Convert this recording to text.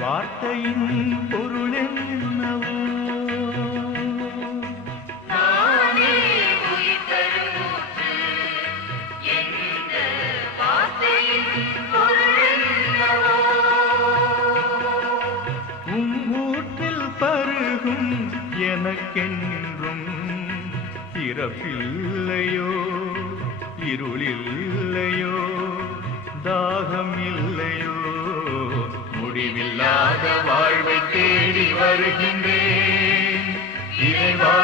வார்த்தையின் பொருள் என்னவோ? நானே உயிர் தரும் மூச்சு என்ற வார்த்தையின் பொருள் என்னவோ? ஊற்றில் பருகும் எனக்கென்றும் பிறப்பில்லையோ, இருளில்லையோ, தாகம் இல்லையோ, முடிவில்லாத வாழ்வை தேடி வருகின்றேன் இறைவா.